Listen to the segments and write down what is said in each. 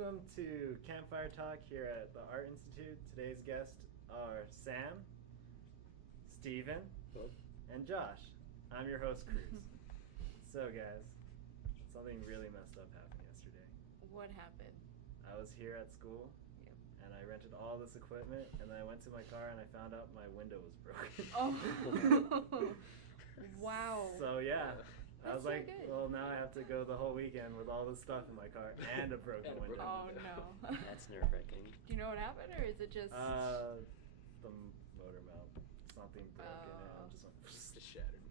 welcome to Campfire Talk here at the Art Institute. Today's guests are Sam, Stephen, and Josh. I'm your host, Cruz. So guys, something really messed up happened yesterday. What happened? I was here at school, and I rented all this equipment, and then I went to my car and I found out my window was broken. Oh, wow. So yeah. I was That's so like, good. well, now I have to go the whole weekend with all this stuff in my car and a broken window. Oh no. That's nerve-wracking. Do you know what happened, or is it just? The motor mount, something broke in it, and just shattered.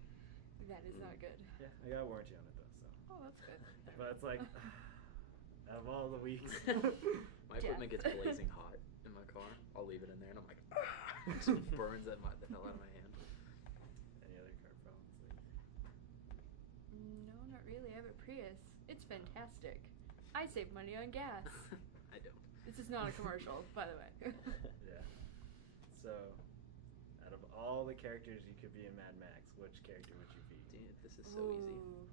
That is not good. Yeah, I got a warranty on it though, so. Oh, that's good. But it's like, out of all the weeks. My equipment gets blazing hot in my car. I'll leave it in there, and I'm like, it just burns the hell out of my hand. Any other car problems? No, not really. I have a Prius. It's fantastic. I save money on gas. I don't. This is not a commercial, by the way. Yeah. So, out of all the characters you could be in Mad Max, which character would you be? Dude, this is so easy.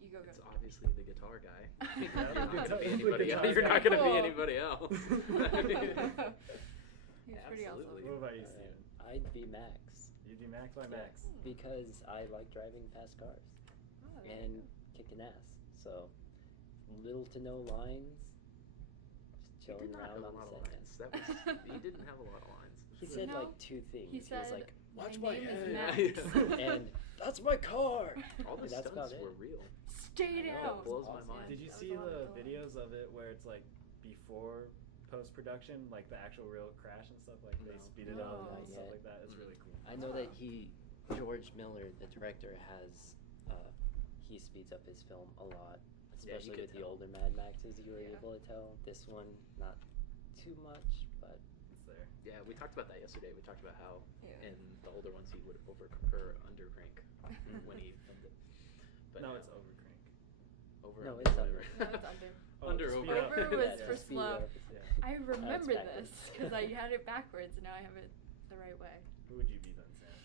You go. It's obviously the guitar guy. Yeah, You're not going to be anybody else. He's pretty awesome. What about you, Steven? I'd be Max. You'd be Max by Max. Because I like driving fast cars and kicking ass. So, little to no lines, just chilling around on the set. He didn't have a lot of lines. He said like two things. He said, was like, "Watch my name is head," Max. and that's my car. All the That's about stunts it. were real. Stay down. That blows my Awesome. mind. Did you That was see a lot the of fun. videos of it where it's like before post-production, like the actual real crash and stuff, like they No. speed it up No. and stuff Not like that? It's really cool. I know that George Miller, the director, he speeds up his film a lot, Yeah, you especially could with the tell. older Mad Maxes. You were Yeah. able to tell. This one, not too much, but It's there. Yeah, we talked about that yesterday. We talked about how Yeah. in the older ones he would under crank when he filmed it. But No, now- it's over crank. over. No, it's whatever. under. No, it's under. Under, speed over. up. Over was Yeah, for speed slow. up. Yeah. I remember backwards. this because I had it backwards and now I have it the right way. Who would you be then, Sam?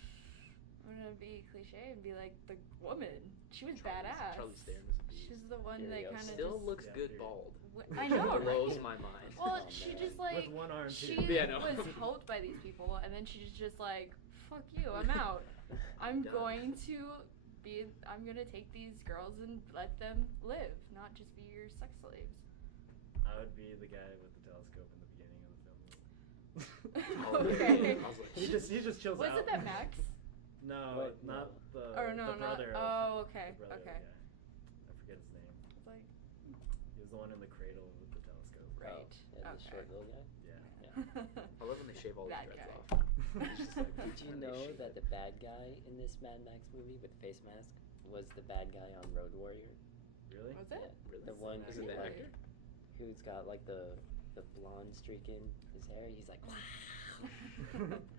I'm gonna be cliche and be like the woman. She was Charlize badass. Theron is a beast. She's the one that Furious. kind of Still just. looks Yeah, good period. bald. I know, Blows right? my mind. Well, Oh, she man. just like With one arm, too. she Yeah, I know. was helped by these people, and then she's just like, "Fuck you, I'm out. I'm Done. going to be. I'm gonna take these girls and let them live, not just be your sex slaves." I would be the guy with the telescope in the beginning of the film. Oh, Okay. I was like, He just chills out. Wasn't that Max? No, What? not the Or no, the brother. not. of, Oh, okay, the brother okay. Of the guy. I forget his name. It's like, He was the one in the cradle with the telescope. right. Yeah, the Okay. short little guy. Yeah. I love when they shave all That his dreads guy. off. It's just like, Did you when they know shave that it. the bad guy in this Mad Max movie with the face mask was the bad guy on Road Warrior? Really? Was it? Yeah, Really? the one Is who it the like, actor? who's got like the blonde streak in his hair. He's like, wow.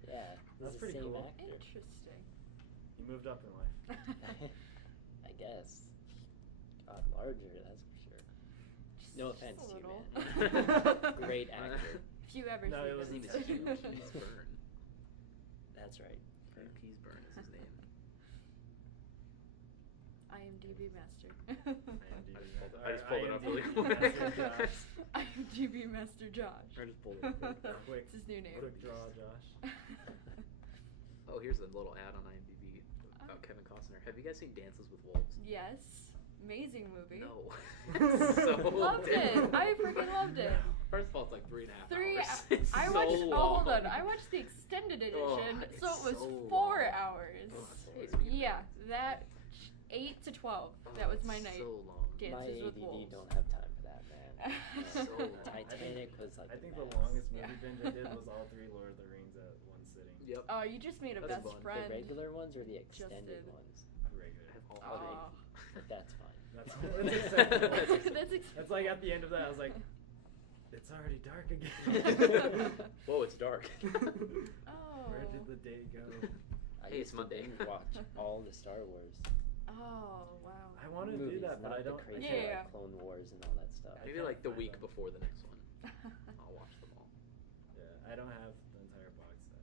Yeah, That's he's the pretty same cool. actor. Interesting. He moved up in life. I guess. Got larger, that's for sure. No Just offense a to you, little. man. Great actor. If you ever No, see it was His name this. is Hugh Keysburn. That's right. Hugh Keysburn is his name. IMDb master. I just pulled it up really quick. IMDb master Josh. I just pulled it up quick. Quick, It's his new name. quick draw, Josh. Oh, here's a little ad on IMDb about Kevin Costner. Have you guys seen Dances with Wolves? Yes. Amazing movie. No. So Loved it. terrible. I freaking loved it. First of all, it's like 3.5 3 hours. It's I so watched long. hold on. I watched the extended edition, it's so it was so 4 long. hours. Oh, that's what makes me Yeah, mad. that 8 to 12. That was my night. So long. My Dances with ADD Wolves. don't have time for that, man. So long. Titanic was like I think the the max. longest movie Yeah. binge I did was all 3 Lord of the Rings at one sitting. Yep. Oh, you just made a That's best fun. friend. The regular ones or the extended did. ones? Regular. I have all Okay. Oh. But that's fine. That's acceptable. That's That's It's like at the end of that, I was like, it's already dark again. Whoa, it's dark. Oh. Where did the day go? I Hey, used it's Monday. to binge watch all the Star Wars Oh, wow. I want to do movies, that, but not I don't. the crazy Yeah. like Clone Wars and all that stuff. I Maybe can't like the find week them. before the next one. I'll watch them all. Yeah, I don't have the entire box set.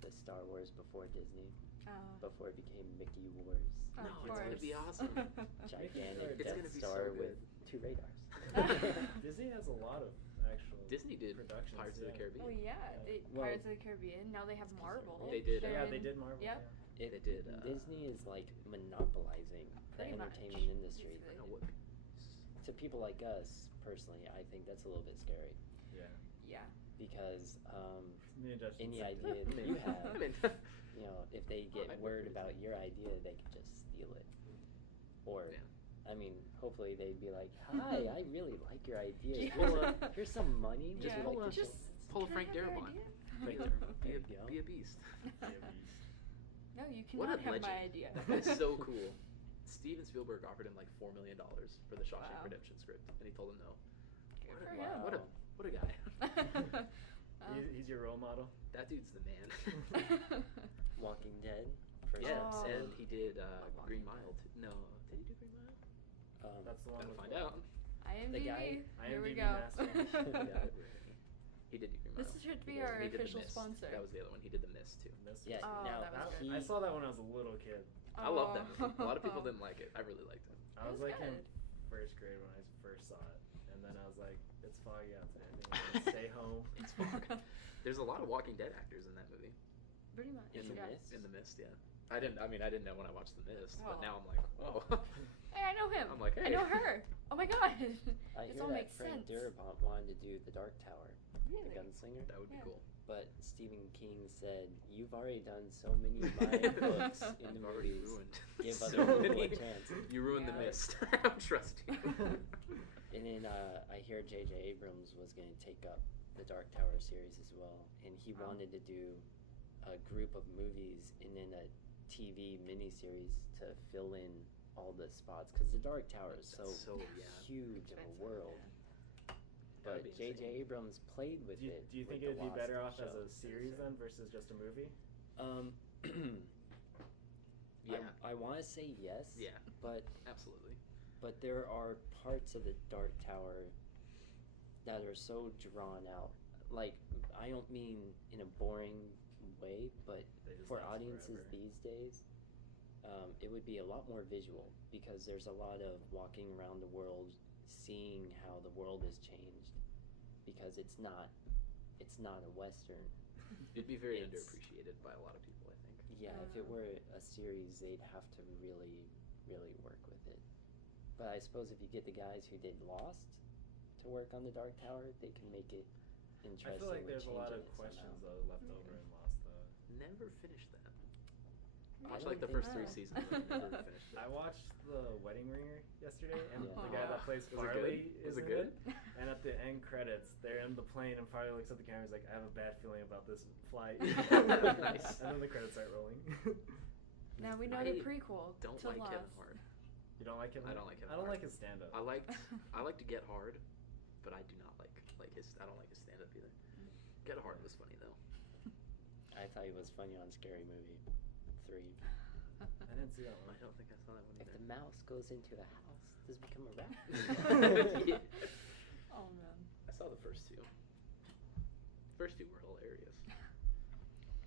The Star Wars before Disney, Oh. before it became Mickey Wars. Of No, it's gonna be course. awesome. Gigantic It's Death gonna be so Star good. with 2 radars. Disney has a lot of actual Disney did productions. Pirates of the Caribbean. Oh yeah, Well, Pirates of the Caribbean. Now they have Marvel. They did, They're Yeah, in- they did Marvel. Yep. Yeah. It, They did, Disney is like monopolizing the Pretty much, entertainment industry. basically. No, what? To people like us, personally, I think that's a little bit scary Yeah. Yeah. because Me and Josh any did idea something. that you have, I mean, you know, if they get I'd word agree. about your idea, they could just steal it. Or, Yeah. I mean, hopefully they'd be like, "Hi, I really like your idea. Yeah. Here's some money. Would Just you pull like a- to just share?" pull a can I Frank have your Darabont. idea? Frank There Darabont. you go. Be a beast. Be a beast. No, you What cannot a have legend. my idea. That's so cool. Steven Spielberg offered him like $4 million for the Shawshank Wow. Redemption script, and he told him no. Good What for a- him. What a guy. He's your role model. That dude's the man. Walking Dead. First Yes, Oh. and he did Walking Green Dead. Mile. No, did he do Green Mile? That's the one. Gotta with find the- out. The guy- IMDb. Here we IMDb go. master. He did do Green Mile. This should be He our And he did The official Mist. sponsor. That was the other one. He did The Mist too. This Yeah, was- Oh, now that was he, good. I saw that when I was a little kid. I love that Oh. movie. A lot of people didn't like it. I really liked it. I It was was like in good. first grade when I first saw it, and then I was like, "It's foggy out today. I think I'm gonna stay home." It's fog. There's a lot of Walking Dead actors in that movie. Pretty much. In The yeah. Mist? In The Mist, yeah. I didn't know when I watched The Mist, but Oh. now I'm like, whoa. Hey, I know him. I'm like, I hey. know her. Oh my god. I This hear all that makes Frank sense. Darabont wanted to do The Dark Tower, Really? the gunslinger. That would be Yeah. cool. But Stephen King said, "You've already done so many of my books in the You've already movies. ruined Give so other people a many. chance." You ruined The Yeah. Mist. I don't trust you. And then I hear J.J. Abrams was going to take up the Dark Tower series as well, and he Oh. wanted to do a group of movies and then a TV miniseries to fill in all the spots because the Dark Tower is so, That's so, yeah. huge of a Expensive, world. That would But be J.J. insane. Abrams played with Do you, it. do you think with it the would be better off Lost as a show. series then versus just a movie? Yeah. I want to say yes. Yeah. But Absolutely. there are parts of the Dark Tower that are so drawn out. Like, I don't mean in a boring way, but They just for last audiences forever. these days, it would be a lot more visual because there's a lot of walking around the world, seeing how the world has changed. Because it's not a Western. It'd be very It's- underappreciated by a lot of people, I think. Yeah, if it were a series, they'd have to really, really work with it. But I suppose if you get the guys who did Lost to work on the Dark Tower, they can make it interesting. I feel like with there's a lot changing of it questions somehow. though left over in Lost though. Never finished that. I Watched don't like the think first 3 so. seasons, but never finished it. I watched The Wedding Ringer yesterday, and Yeah. the guy that plays Was it Farley good? Was is it in good? it. And at the end credits, they're in the plane, and Farley looks at the camera. He's like, "I have a bad feeling about this flight." Nice. And then the credits start rolling. Now we know I the prequel Don't to like Lost. Kevin Hart. You don't like him? I don't like Kevin I don't Hart. like his stand-up. I like to Get Hard, but I do not like his. I don't like his stand up either. Get Hard was funny though. I thought he was funny on Scary Movie 3. I didn't see that I one. don't think I saw that one If either. the mouse goes into a house, does it become a rat? Yeah. Oh man. I saw the first 2. First 2 were hilarious.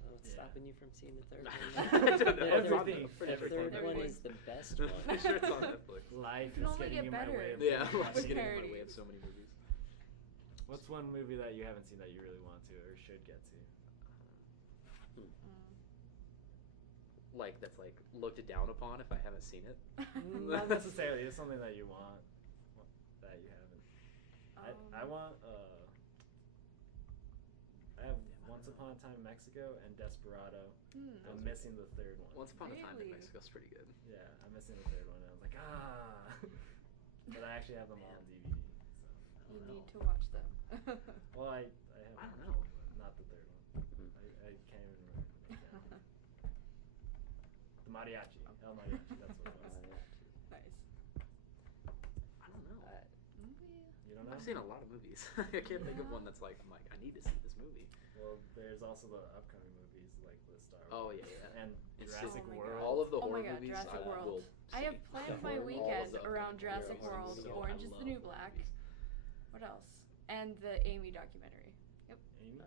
What's Yeah. stopping you from seeing the third I one? don't know. The- It's on Everything. Netflix. Pretty The sure it's on third one Netflix. is the best Pretty one. sure it's on Netflix. Life can is only getting get in my better. way. Of Yeah, watching. life's getting in my Parodies. way of so many movies. What's one movie that you haven't seen that you really want to or should get to? Like that's like looked down upon if I haven't seen it. Not necessarily. It's something that you want that you haven't. I want. I have Once Upon a Time in Mexico and Desperado. I'm missing the third one. Once Upon a Time in Really? Mexico's pretty good. Yeah, I'm missing the third one. And I was like, but I actually have them all on DVD. So. You don't need know. to watch them. Well, I have. I don't one, know. but not the third one. I can't even remember. The mariachi. El mariachi. That's what it was. Nice. I don't know. You don't know? I've seen a lot of movies. I can't think of one that's like I'm like I need to see this movie. Well, there's also the upcoming movies like the Star Wars. Oh yeah. And It's Jurassic Oh my World. God. All of the Oh my horror God, movies Jurassic I World. will I have see. planned The my horror- weekend all of the around Jurassic horror World, movies. Orange I is the love New horror Black. movies. What else? And the Amy documentary. Amy?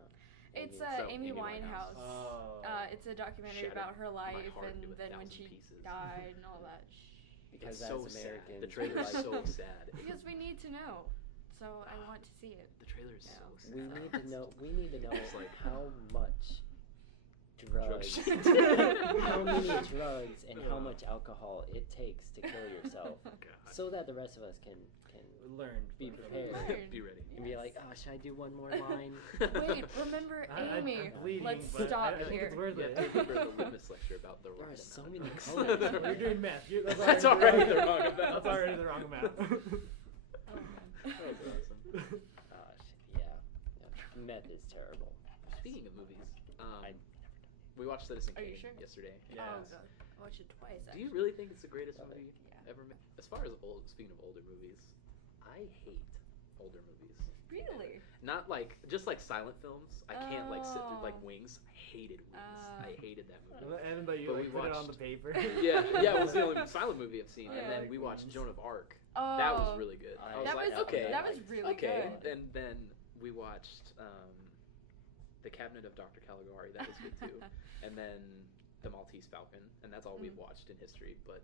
It's So, Amy Amy Winehouse. Oh. It's a documentary Shattered about her my life heart and into a then when thousand she pieces. died and all that. Because It's so as sad. Americans, The we trailer's like- so sad. Because we need to know. to see it. The trailer is No. so sad. We need to know It's like- how much drugs, Drugs. how many drugs and how much alcohol it takes to kill yourself, God. so that the rest of us can Learn. be prepared Learn. Be ready. and be like, oh, should I do one more line? Wait, remember Amy? I'm bleeding, Let's but stop I think here. it's worth Yeah, it. take it for the witness lecture about the There right are so amount many of colors. drugs. You're doing math. That's already the wrong amount. That's already the wrong amount. Oh, man. That was awesome. Gosh, yeah. Meth is terrible. Speaking of movies, I we watched Citizen Are you Kane sure? yesterday. Yes. Oh god, I watched it twice. Do Actually. you really think it's the greatest Love it. movie Yeah. ever made? As far as speaking of older movies, I hate older movies. Really? Not like just like silent films. I can't like sit through like Oh. Wings. I hated Wings. I hated that movie. And then you But like, we put it on the watched- paper. yeah, it was the only silent movie I've seen. Yeah. And then we Like watched Wings. Joan of Arc. Oh, That was really good. I was that like, was okay, That was really okay. good. And then we watched The Cabinet of Dr. Caligari. That was good too. And then The Maltese Falcon, and that's all we've watched in history. But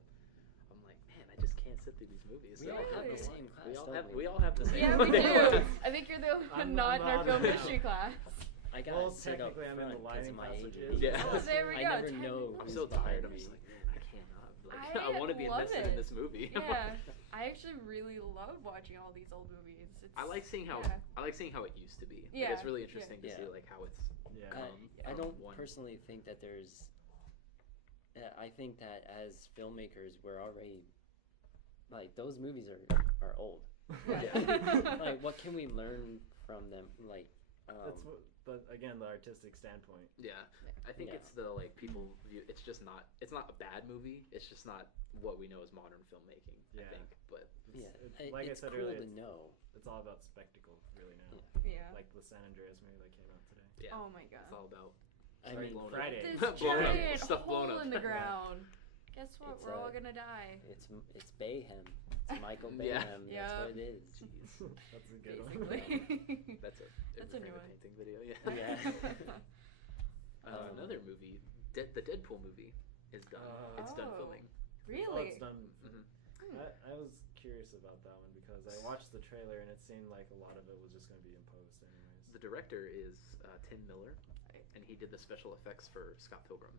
I'm like, man, I just can't sit through these movies. We They all all have have the no same one. class, We all don't have. we? We all have the same. Yeah, we one. do. I think you're the only I'm one not in our not film now. history class. I got Well, sit up technically, I'm in the front 'cause of lining my class, which AiTv. is- Yeah. Oh, there we I go. never know. I'm who's so tired. behind I'm just me. like, man, I cannot. Like, I, I want to be love invested it. in this movie. Yeah, I actually really love watching all these old movies. It's, I like seeing how yeah. I like seeing how it used to be. Like, Yeah, it's really interesting yeah. to see like how it's. Yeah. I from don't one- personally think that there's. I think that as filmmakers, we're already like those movies are old. Yeah. Like, what can we learn from them? Like, That's what, the artistic standpoint. Yeah, I think Yeah. it's the like people view. It's just not. It's not a bad movie. It's just not what we know as modern filmmaking. Yeah. I think, but yeah, Like I it's said cool earlier, to know. It's all about spectacle, really now. Yeah. Like the San Andreas movie that came out today. yeah, Oh my it's god. all about. I Sorry, mean, blown up. Friday. This Blown up. giant Stuff blown hole up. in the ground. Guess what? It's, We're all gonna die. it's Bayhem. It's Michael Yeah. Bayhem. That's Yeah. what it is. Jeez. That's a good one. Basically. That's That's a new frame one. painting video. Yeah. Yeah. Another movie, the Deadpool movie, is done. It's done Oh. filming. Oh, Really? it's done. Mhm. I was curious about that one because I watched the trailer and it seemed like a lot of it was just going to be imposed anyways. The director is Tim Miller, and he did the special effects for Scott Pilgrim.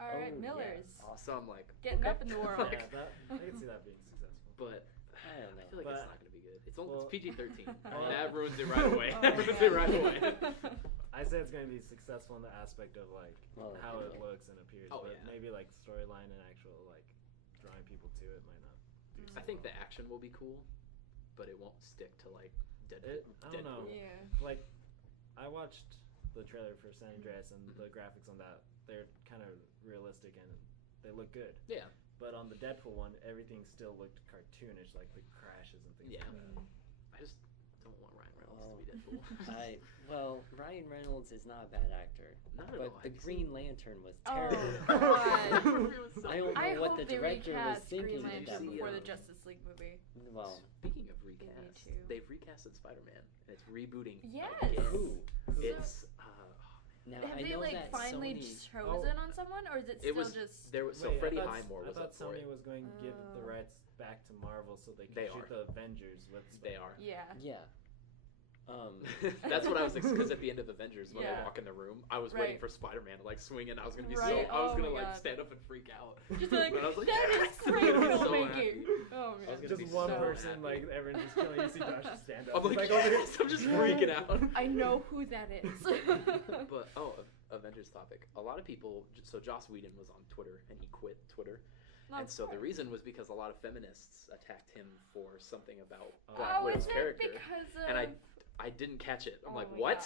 All right, Oh, yeah. Millers. So I'm like, Getting okay. up in the world. Yeah, I can see that being successful. But I don't know. I feel like But- it's not going to be good. It's only well- it's PG-13. well- That ruins it right away. Oh That my ruins it God. right away. I say it's going to be successful in the aspect of like Well, how it yeah. looks and appears, Oh, but yeah. maybe like storyline and actual like drawing people to it might not. Do so I think the well. action will be cool, but it won't stick to like Deadpool. I don't know. Yeah. Like I watched the trailer for San Andreas and the graphics on that, they're kind of realistic and they look good. Yeah. But on the Deadpool one, everything still looked cartoonish, like the crashes and things Yeah. like that. I just don't want Ryan Reynolds to be Deadpool. Well, Ryan Reynolds is not a bad actor, Not at but all. the Have you Green seen- Lantern was Oh, terrible. God. It was so I don't bad. I know what hope the they director was recast thinking Green at Lantern that before the moment. Justice League movie. Well, Speaking of Me recast, too. they've recasted Spider-Man, and it's rebooting. Yes. Again. who? It's Now Have I they know like that finally Sony. chosen on someone, or is it it still was just? there was so Wait, Freddie I thought, Highmore was I up thought for Sony it. was going to give the Oh. rights back to Marvel so they could They shoot are. the Avengers with. They are. Yeah. Yeah. That's what I was because at the end of Avengers when Yeah. they walk in the room, I was waiting Right. for Spider-Man to like swing in. I was gonna be Right. I was Oh gonna my like God. stand up and freak out. Just like, But I was like, that yes! is great I was so filmmaking. happy. Oh I was man. gonna Just be one so person, happy. like everyone's just killing. You see Josh just stand up. I'm like, He's over here. yes! I'm just freaking out. I know who that is. But Avengers topic. A lot of people. So Joss Whedon was on Twitter and he quit Twitter. And That's so the fair. reason was because a lot of feminists attacked him for something about Oh, Black Oh, Widow's is it character. because of? And I didn't catch it. I'm Oh like, my what?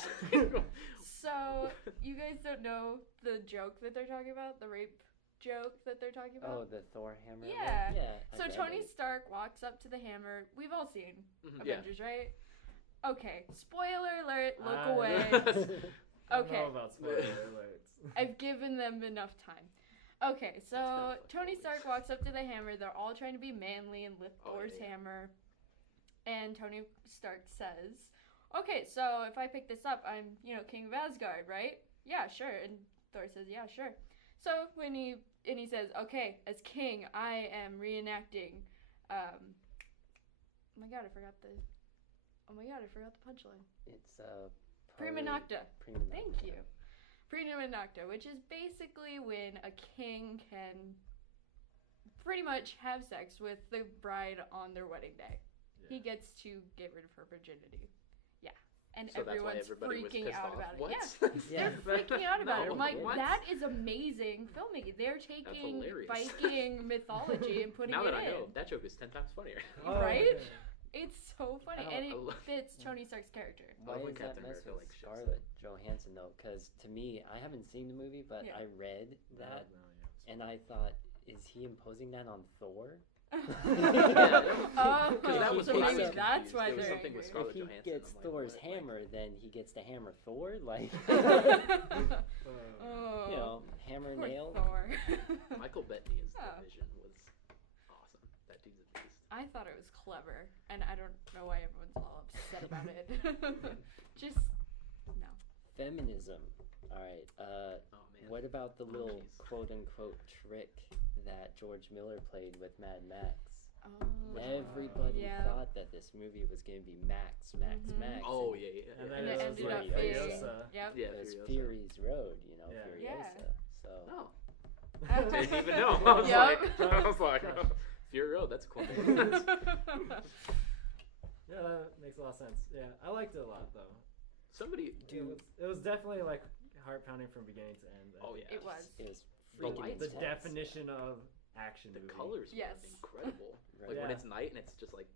So you guys don't know the joke that they're talking about, the rape joke that they're talking Oh, about. the Thor hammer. one? Yeah. Yeah. I So read Tony it. Stark walks up to the hammer. We've all seen Mhm, yeah. Avengers, right? Okay. Spoiler alert. Look I- away. I don't Okay. know about spoiler alerts. I've given them enough time. Okay, so kinda Tony funny. Stark walks up to the hammer. They're all trying to be manly and lift Oh, Thor's yeah. hammer. And Tony Stark says, "Okay, so if I pick this up, I'm, King of Asgard, right? Yeah, sure." And Thor says, "Yeah, sure." So when he says, "Okay, as king, I am reenacting." Oh my God, I forgot the Oh my god, I forgot the punchline. It's Prima nocta. Prima nocta. Thank you. Prima nocta, which is basically when a king can pretty much have sex with the bride on their wedding day. Yeah. He gets to get rid of her virginity. Yeah. And So that's why everyone's everybody was freaking pissed out off. about it. What? Yeah. Yeah. They're freaking out about it. I'm like, what? that is amazing filmmaking. They're taking hilarious. Viking mythology and putting Now it that I in. know, that joke is 10 times funnier. Oh, Right? okay. It's so funny, I and it love- fits Tony Stark's character. Why when does that Captain mess America, with like, shows Scarlett Johansson though? Because to me, I haven't seen the movie, but Yeah. I read that, No, yeah. and I thought, is he imposing that on Thor? Oh, Because that was so what I maybe was that's why There was they're something angry. with Scarlett If he Johansson, gets I'm like, Thor's what? hammer, then he gets to hammer Thor. Like, Oh, you know, hammer poor nail. Thor. Michael Bettany as Oh. the Vision was awesome. That dude's a beast. I thought it was clever, and I don't know why everyone's all upset about it. Just no. Feminism. All right. Oh man. What about the Oh, little jeez. quote unquote trick that George Miller played with Mad Max? Oh, Everybody yeah. thought that this movie was going to be Max, Mhm. Max. Oh and yeah, yeah. And yeah. And then it was ended like up being. Furiosa. Yep. Yeah, It was Furiosa. Fury's Road, you know, Yeah. Furiosa. So, No. I Didn't even know. Yup. I was like, Fury Road. That's cool. Yeah, that makes a lot of sense. Yeah, I liked it a lot though. Somebody It was definitely like heart pounding from beginning to end. Oh yeah. It was. it was The freaking lights, The intense. definition of action The movie. colors Yes. were incredible. Right. Like when Yeah. it's night and it's just like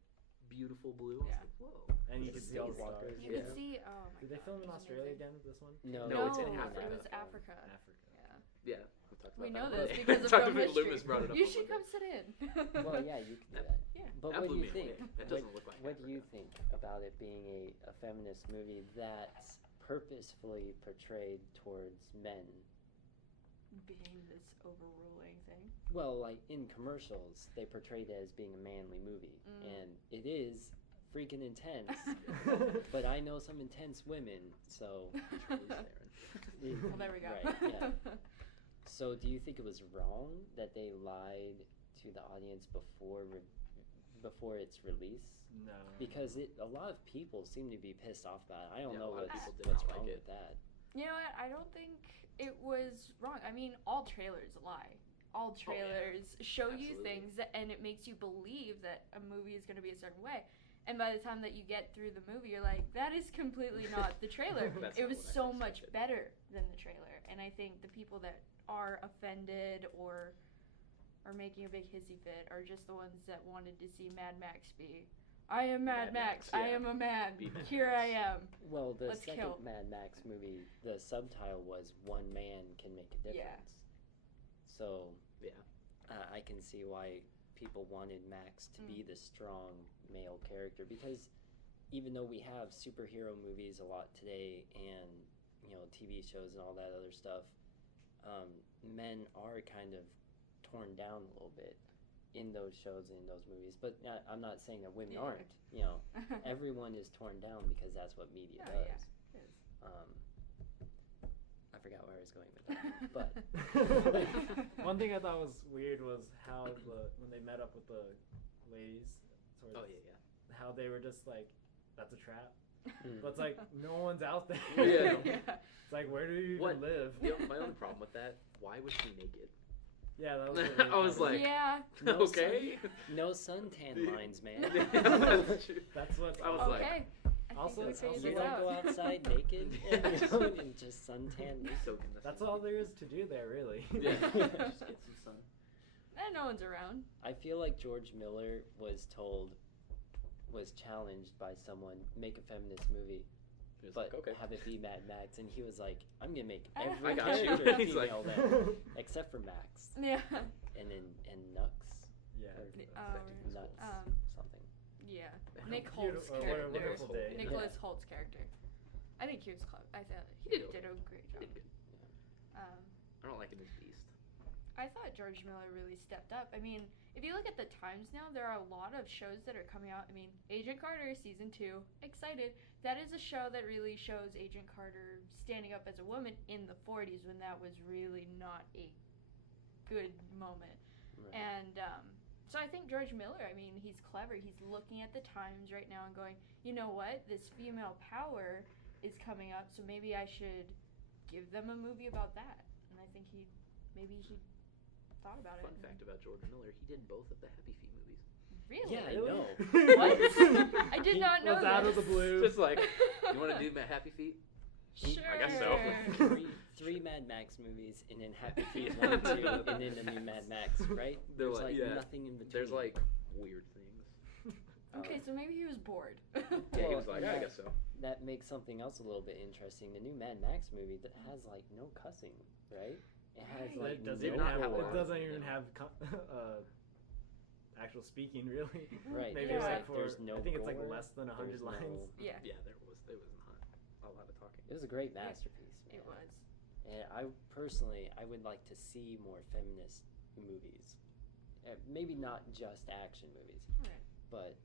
beautiful blue. Yeah. I was like, whoa. And you The could see all the Skywalkers. stars. You Yeah. could see. Oh my Did they God, film it in was Australia amazing. again? This one? No, it's in It Africa. was Africa. Africa. Yeah. Yeah. We talked about We that know on this Monday. because of Talked film about history. Loomis brought it up You on should Monday. come sit in. Well, yeah, you can do that. Yeah. But That what do blew you me think? away. That doesn't look like What do you Africa. think about it being a feminist movie that's purposefully portrayed towards men? Being this overruling thing. Well, like in commercials, they portrayed it as being a manly movie, and it is freaking intense. But I know some intense women, so Well, there we go. Right, yeah. So, do you think it was wrong that they lied to the audience before its release? No. Because a lot of people seem to be pissed off about it. I don't Yeah, know a lot of what's people did what's not like wrong it. with that. You know what? I don't think it was wrong. I mean, all trailers lie. All trailers show you Absolutely. things and it makes you believe that a movie is going to be a certain way. And by the time that you get through the movie, you're like, that is completely not the trailer. That's It not was what I so much expected. better than the trailer. And I think the people that are offended or are making a big hissy fit are just the ones that wanted to see Mad Max be, I am Mad, Max, I yeah. am a man, Be Mad here Max. I am. Well, the Let's second kill. Mad Max movie, the subtitle was "One Man Can Make a Yeah. Difference." So Yeah. I can see why people wanted Max to be the strong male character, because even though we have superhero movies a lot today and TV shows and all that other stuff, men are kind of torn down a little bit in those shows and in those movies. But I'm not saying that women Yeah. aren't. Everyone is torn down because that's what media Oh, does. yeah. It is. I forgot where I was going with that, but One thing I thought was weird was how when they met up with the ladies, Oh yeah. how they were just like, "That's a trap," Mm. but it's like no one's out there. Yeah. It's like, where do you even What? live? My only problem with that, why was she naked? Yeah, that was. I was like, yeah. No okay. no suntan lines, man. That's what I was like- Okay. I Also- think we also figured You this don't out. go outside naked and just suntan. Soaking the That's sun. all there is to do there, really. Yeah. Just get some sun. And no one's around. I feel like George Miller was challenged by someone, make a feminist movie, He was but like, okay. have it be Mad Max, and he was like, I'm gonna make I every got you. character He's like- female then, except for Max, Yeah. and Nux, Yeah. or That dude was Nux, cool. something. Yeah. Nick Beautiful- Holt's what a character. wonderful day. Nicholas Holt's character. I think he was clever. I thought He he did did a great He job. did good. Um, I don't like him as Beast. I thought George Miller really stepped up. I mean, if you look at the times now, there are a lot of shows that are coming out. I mean, Agent Carter season 2, excited. That is a show that really shows Agent Carter standing up as a woman in the 40s when that was really not a good moment. Right. And So I think George Miller, I mean, he's clever. He's looking at the times right now and going, you know what? This female power is coming up, so maybe I should give them a movie about that. And I think maybe he thought about it. Fun fact about George Miller, he did both of the Happy Feet movies. Really? Yeah, I know. What? I did not know was this. out of the blue. Just like, you want to do my Happy Feet? Sure. I guess so. Three Mad Max movies, and then Happy Feet 1 and 2, and then the new Mad Max, right? They're There's like, nothing in between. There's like weird things. Okay, so maybe he was bored. Yeah, he was Well, like, I guess so. That makes something else a little bit interesting. The new Mad Max movie that has like no cussing, right? It has Right. like It doesn't, Did even not have, have a it lot doesn't of it, even no. have actual speaking, really. Right. Maybe Yeah. like for, There's no I think it's like gore, less than 100 there's lines. no- Yeah, Yeah, there was not a lot of talking. It was a great masterpiece. it man. was. And I would like to see more feminist movies. Maybe not just action movies, Right. but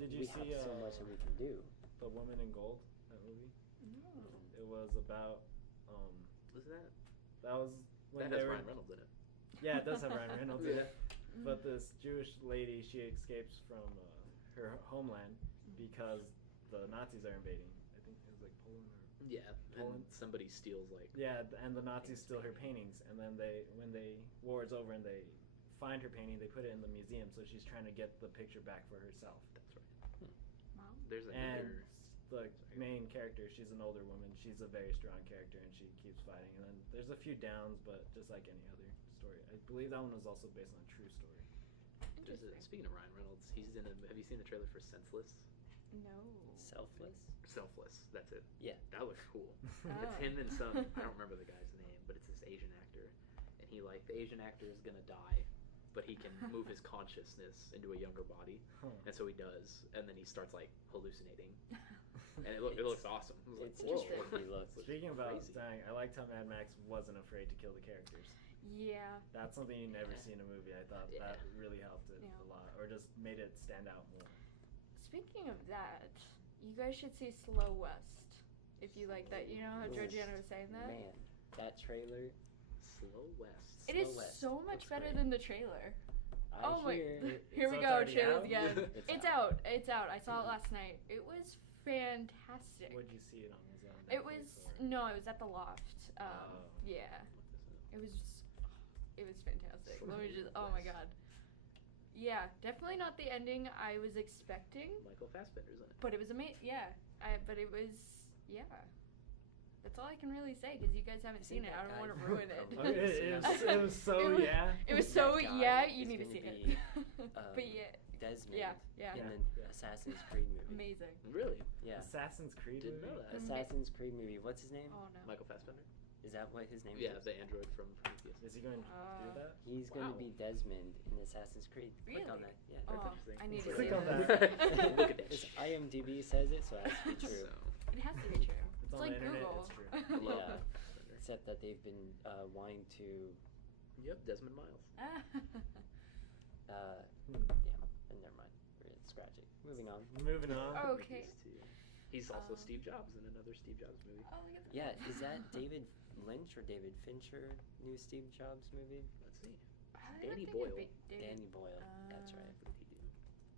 Did you we see, have so much that we can do. The Woman in Gold, that movie? No. It was about, Was that? that was when That they has were, Ryan Reynolds in it. yeah, it does have Ryan Reynolds in Yeah. it. But this Jewish lady, she escapes from her homeland because the Nazis are invading. I think it was like Poland or... Yeah, Poland? and somebody steals like. Yeah, and the Nazis steal her paintings, and then when war is over and they find her painting, they put it in the museum, so she's trying to get the picture back for herself. That's right. Wow. There's And another. the main character, she's an older woman, she's a very strong character, and she keeps fighting. And then there's a few downs, but just like any other story. I believe that one was also based on a true story. Speaking of Ryan Reynolds, he's in a. Have you seen the trailer for Senseless? No. Selfless. Selfless. That's it. Yeah. That looks cool. Oh. It's him and some. I don't remember the guy's name, but it's this Asian actor, and the Asian actor is gonna die, but he can move his consciousness into a younger body, Huh. and so he does, and then he starts like hallucinating, and it looks awesome. I was like, It's whoa. a trippy look. Speaking about Crazy. dying, I liked how Mad Max wasn't afraid to kill the characters. Yeah. That's something you never Yeah. see in a movie. I thought Yeah. that really helped it Yeah. a lot, or just made it stand out more. Speaking of that, you guys should see Slow West. If you like that, you know how Ooh. Georgiana was saying that? Man, that trailer. Slow West. It is Slow West. so much Looks better great. than the trailer. I Oh my! hear Here So we it's go, already trailers out? again. It's It's out. out. It's out. I saw it last night. It was fantastic. Would you see it on Amazon? It was no, it was at the Loft. Oh. Yeah, it was fantastic. Let me just. Oh my god. Yeah, definitely not the ending I was expecting, Michael Fassbender's in it. but it was amazing. Yeah, but it was That's all I can really say because you guys haven't seen it. I don't want to ruin it. It was so It was- yeah. It was That so guy you is need to gonna see be, it. But yeah, Desmond yeah. in Yeah. the Assassin's Creed movie. Amazing. Really? Yeah. Assassin's Creed. Didn't movie? know that. Assassin's Creed movie. What's his name? Oh no. Michael Fassbender? Is that what his name Yeah, is? the android from Prometheus. Is he going to do that? He's going to Wow. be Desmond in Assassin's Creed. Click on Really? that. Yeah. That's Oh, interesting. I need to Click see on that. that. Look at that. His IMDb says it, so it has to be true. So, It has to be true. It's on like the internet, Google. it's true. I love Yeah. Michael Fassbender. Except that they've been wanting to. Yep, Desmond Miles. Never mind. We're gonna scratch it. Moving on. Moving on. Oh, okay. He's also Um, Steve Jobs in another Steve Jobs movie. Oh, look at that. Yeah, is that David Lynch or David Fincher new Steve Jobs movie? Let's see. I don't Danny think Boyle. Danny Boyle. That's right. What did he do?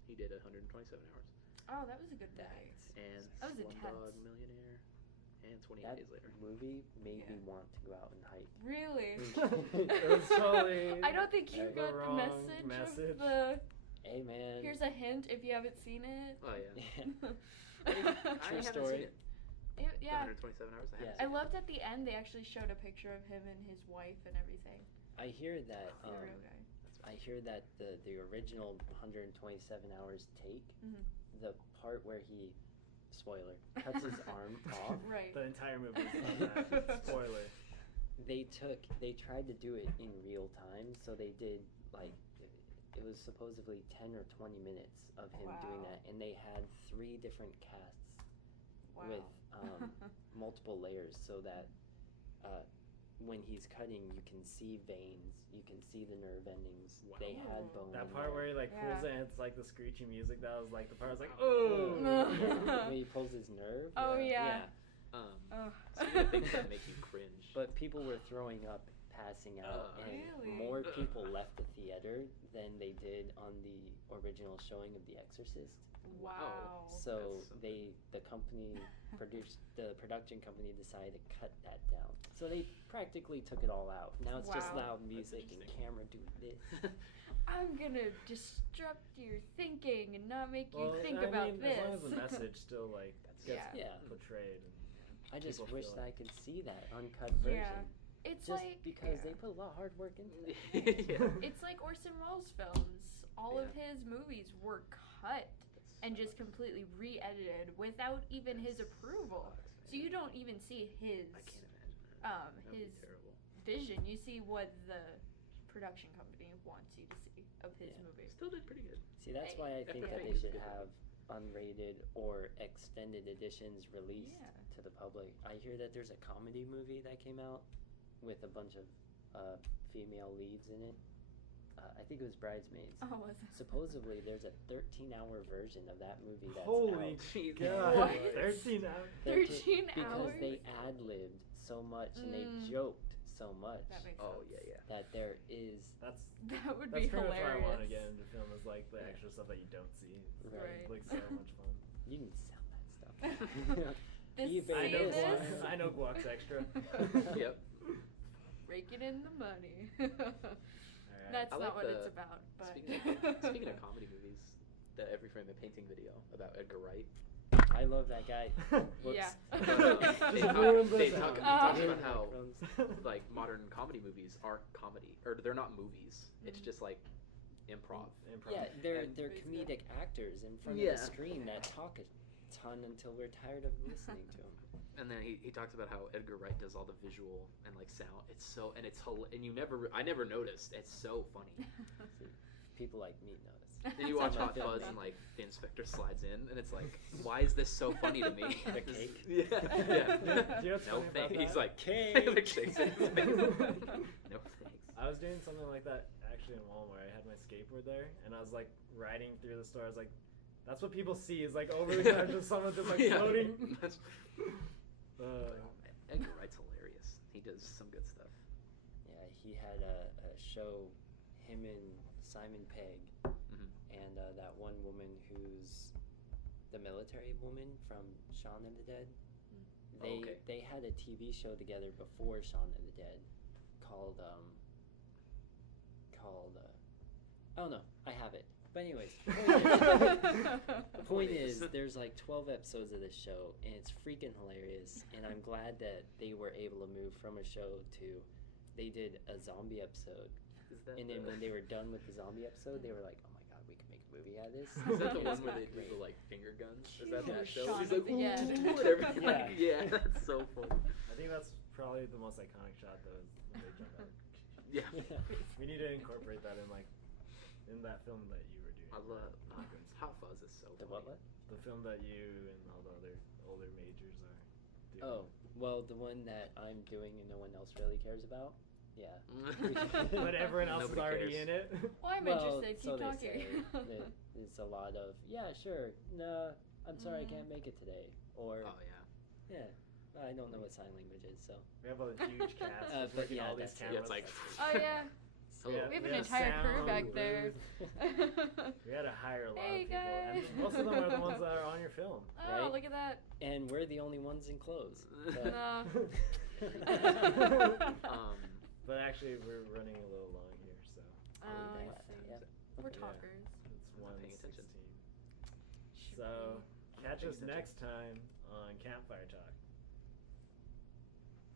He did 127 Hours. Oh, that was a good movie. And That was Slumdog intense. Millionaire. And 28 That Days Later. movie made Yeah. me want to go out and hike. Really? It was totally I don't think you the got the wrong message, message. of the. Hey man. Here's a hint if you haven't seen it. Oh, yeah. Yeah. True story. Yeah. 127 Hours? I haven't I seen it. loved at the end they actually showed a picture of him and his wife and everything. I hear that. The real guy. I hear that the original 127 hours take, Mhm. the part where he, spoiler, cuts his arm off. Right. The entire movie is on that. Spoiler. They tried to do it in real time, so they did like it was supposedly 10 or 20 minutes of him doing Wow. that, and they had 3 different casts Wow. with multiple layers, so that when he's cutting, you can see veins, you can see the nerve endings. Wow. They had Ooh. bone. That in part there. where he like pulls Yeah. it and it's like the screechy music. That was like the part I was like, Oh. oh. when he pulls his nerve. Oh Yeah. yeah. Um, Oh. speaking of things that make you cringe. But people were throwing up passing out, and Really? more people left the theater than they did on the original showing of The Exorcist. Wow. So That's the production company decided to cut that down. So they practically took it all out. Now it's just Wow. loud music and interesting. camera doing this. I'm gonna disrupt your thinking and not make you think I about mean, this. as long as the message still like gets Yeah. portrayed. And I just people wish feel that it. I could see that uncut version. It's Just like because yeah. they put a lot of hard work into it. Yeah. It's like Orson Welles films. All of Yeah. his movies were cut and just completely re-edited without even his approval. So you don't even see his I can't imagine that. That would be his terrible. vision. You see what the production company wants you to see of his Yeah. movie. Still did pretty good. See, that's why I think that Yeah. they should have unrated or extended editions released Yeah. to the public. I hear that there's a comedy movie that came out with a bunch of female leads in it. I think it was Bridesmaids. Oh, was it? Supposedly, there's a 13-hour version of that movie that's Holy out. Jeez. God, What? 13 hours. 13 Because hours? they ad-libbed so much and they Mm. joked so much That makes Oh sense. yeah. that there is That's That would that's be pretty much why I hilarious. want to get into film is like the Yeah. extra stuff that you don't see. It's Right. like so much fun. you can sell that stuff. This eBay see I know this? Guac, I know Guac's extra. Yep. Raking in the money. Alright. That's I not like what the- it's about. But Speaking of comedy movies, the Every Frame a Painting video about Edgar Wright. I love that guy. Looks- Yeah. They Ruined talk, they this talk, out. he talks about how like modern comedy movies aren't comedy, or they're not movies. It's Mhm. just like improv. Yeah, they're And- comedic actors in front Yeah. of the screen that talk a ton until we're tired of listening to them. And then he talks about how Edgar Wright does all the visual and like sound. It's so and I never noticed. It's so funny. People like me notice. Then you watch Sound Hot like Fuzz film. and like the inspector slides in and it's like, why is this so funny to me? The This- cake? Yeah. Yeah. Do you know what's No funny about thanks. He's that? like Cake. Like, shakes his face. No thanks. I was doing something like that actually in Walmart. I had my skateboard there, and I was like riding through the store. I was like, "That's what people see is like over the car, just someone just like Yeah. floating." That's- Edgar Wright's hilarious. He does some good stuff. Yeah, he had a show, him and Simon Pegg, Mhm. and that one woman who's the military woman from Shaun of the Dead. Oh, okay. They had a TV show together before Shaun of the Dead called I don't know. I have it. But anyways, point is, there's like 12 episodes of this show, and it's freaking hilarious. And I'm glad that they were able to move from a show to, they did a zombie episode. Is that And then the- when they were done with the zombie episode, they were like, "Oh my god, we can make a movie out of this." Is that the It's one where they do great. the like finger guns? Is that Yeah, that show? Shaun He's of like, the ooh, Dead. and everything. Like, Yeah. yeah, that's so funny. I think that's probably the most iconic shot though. Is when they jump out. Yeah. We need to incorporate that in like in that film that you were doing. I love Hot Fuzz is so The funny. what? The film that you and all the other older majors are doing. Oh, well, the one that I'm doing and no one else really cares about. Yeah. But everyone else is Nobody already cares. in it. Well, I'm Well, interested. so Keep they talking. say. It's a lot of, yeah, sure, no, I'm sorry I can't make it today. Or, Oh yeah. yeah, I don't know what sign language is, so. We have a huge cast But working yeah, all these that's it. cameras. Yeah, it's like. Oh yeah. We Hello. We have we an have entire crew sound, back there. We had to hire a lot Hey, of people, guys. and most of them are the ones that are on your film. Oh, Right? look at that. And we're the only ones in clothes. But, No. But actually, we're running a little long here, so Oh, I that? see. Yeah. We're Yeah. talkers. it's I'm not paying attention. 1:16. Shoot So me. catch paying us attention. next time on Campfire